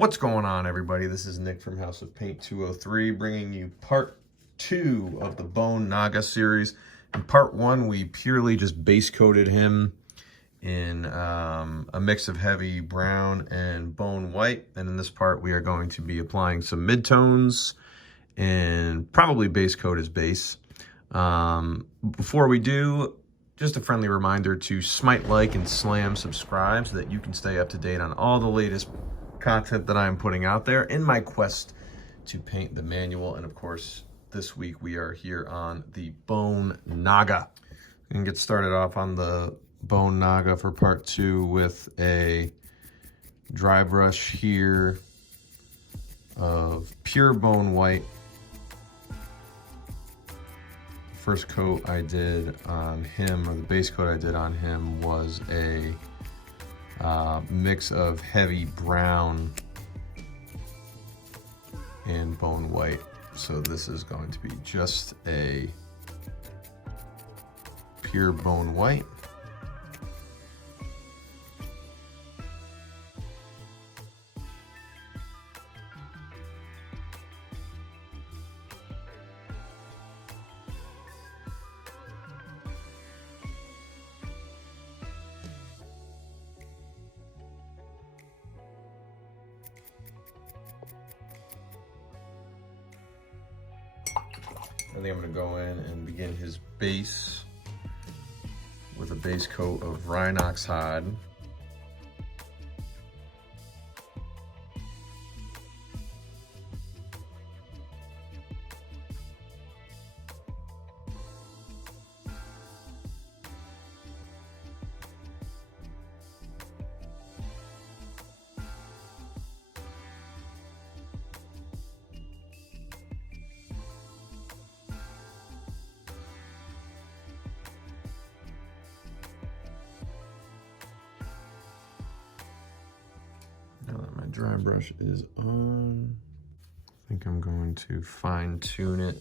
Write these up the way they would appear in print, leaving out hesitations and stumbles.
What's going on, everybody? This is Nick from House of Paint 203, bringing you part 2 of the Bone Naga series. In part 1, we purely just base coated him in a mix of heavy brown and bone white. And in this part, we are going to be applying some midtones and probably base coat his base. Before we do, just a friendly reminder to smite like and slam subscribe so that you can stay up to date on all the latest content that I am putting out there in my quest to paint the manual. And of course, this week we are here on the Bone Naga. We can get started off on the Bone Naga for part 2 with a dry brush here of pure bone white. First coat I did on him, or the base coat I did on him, was a mix of heavy brown and bone white. So this is going to be just a pure bone white. I think I'm going to go in and begin his base with a base coat of Rhinox hide. Now that my dry brush is on, I think I'm going to fine tune it.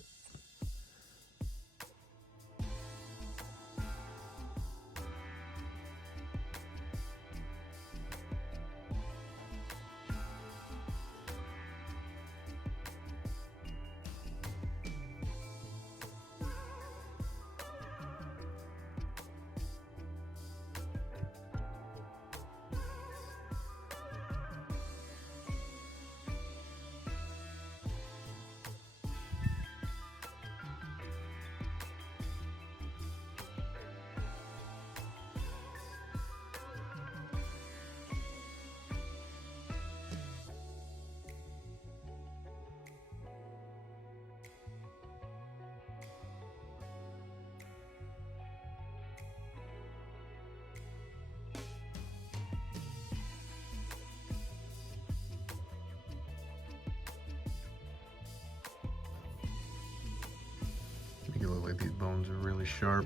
Make it look like these bones are really sharp,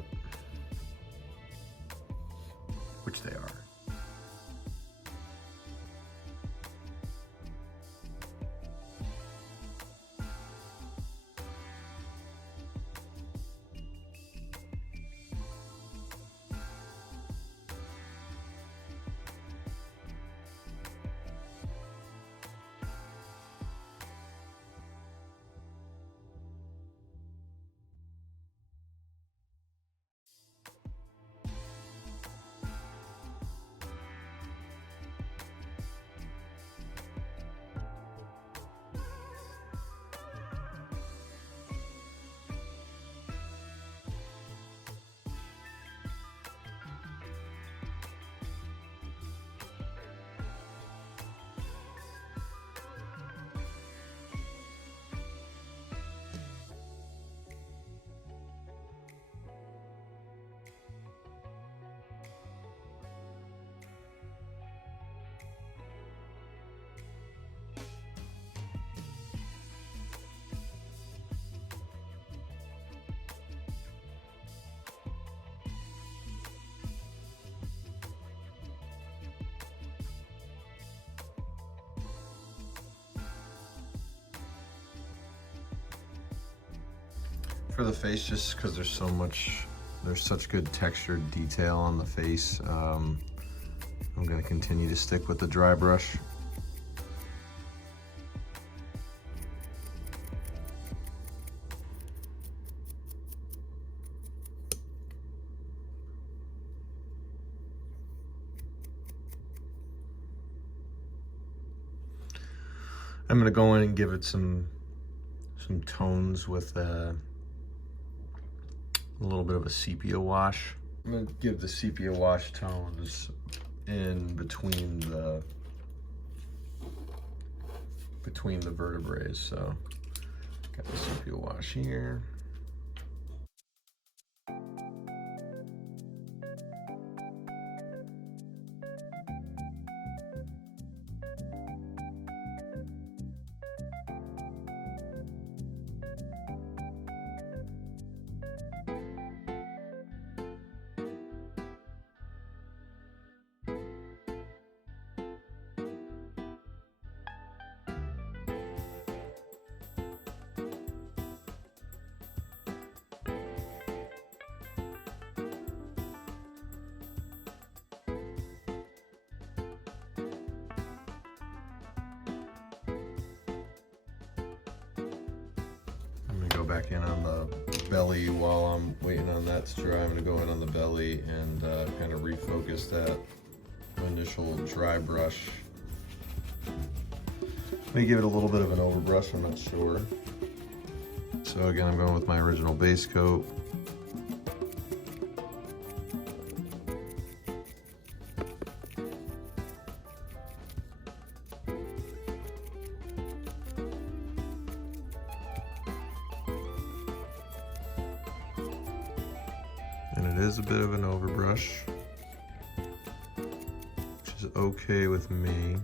which they are. For the face, just because there's such good textured detail on the face, I'm going to continue to stick with the dry brush. I'm gonna go in and give it some tones with a little bit of a sepia wash. I'm gonna give the sepia wash tones in between the vertebrae. So got the sepia wash here. Go back in on the belly while I'm waiting on that to dry. I'm going to go in on the belly and kind of refocus that initial dry brush. May give it a little bit of an overbrush, I'm not sure. So again, I'm going with my original base coat. And it is a bit of an overbrush, which is okay with me.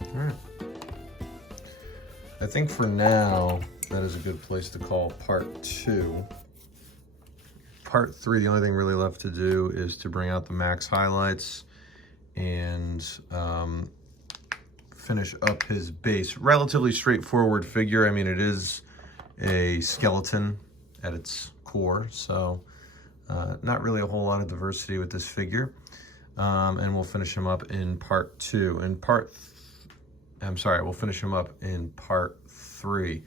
All right. I think for now, that is a good place to call part 2. Part 3, the only thing really left to do is to bring out the max highlights and finish up his base. Relatively straightforward figure. I mean, it is a skeleton at its core, so not really a whole lot of diversity with this figure. And we'll finish him up in part 2. We'll finish him up in part 3.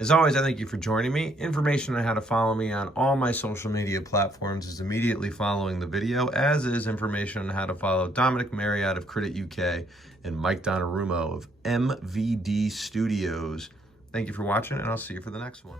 As always, I thank you for joining me. Information on how to follow me on all my social media platforms is immediately following the video, as is information on how to follow Dominic Marriott of Credit UK and Mike Donnarumma of MVD Studios. Thank you for watching, and I'll see you for the next one.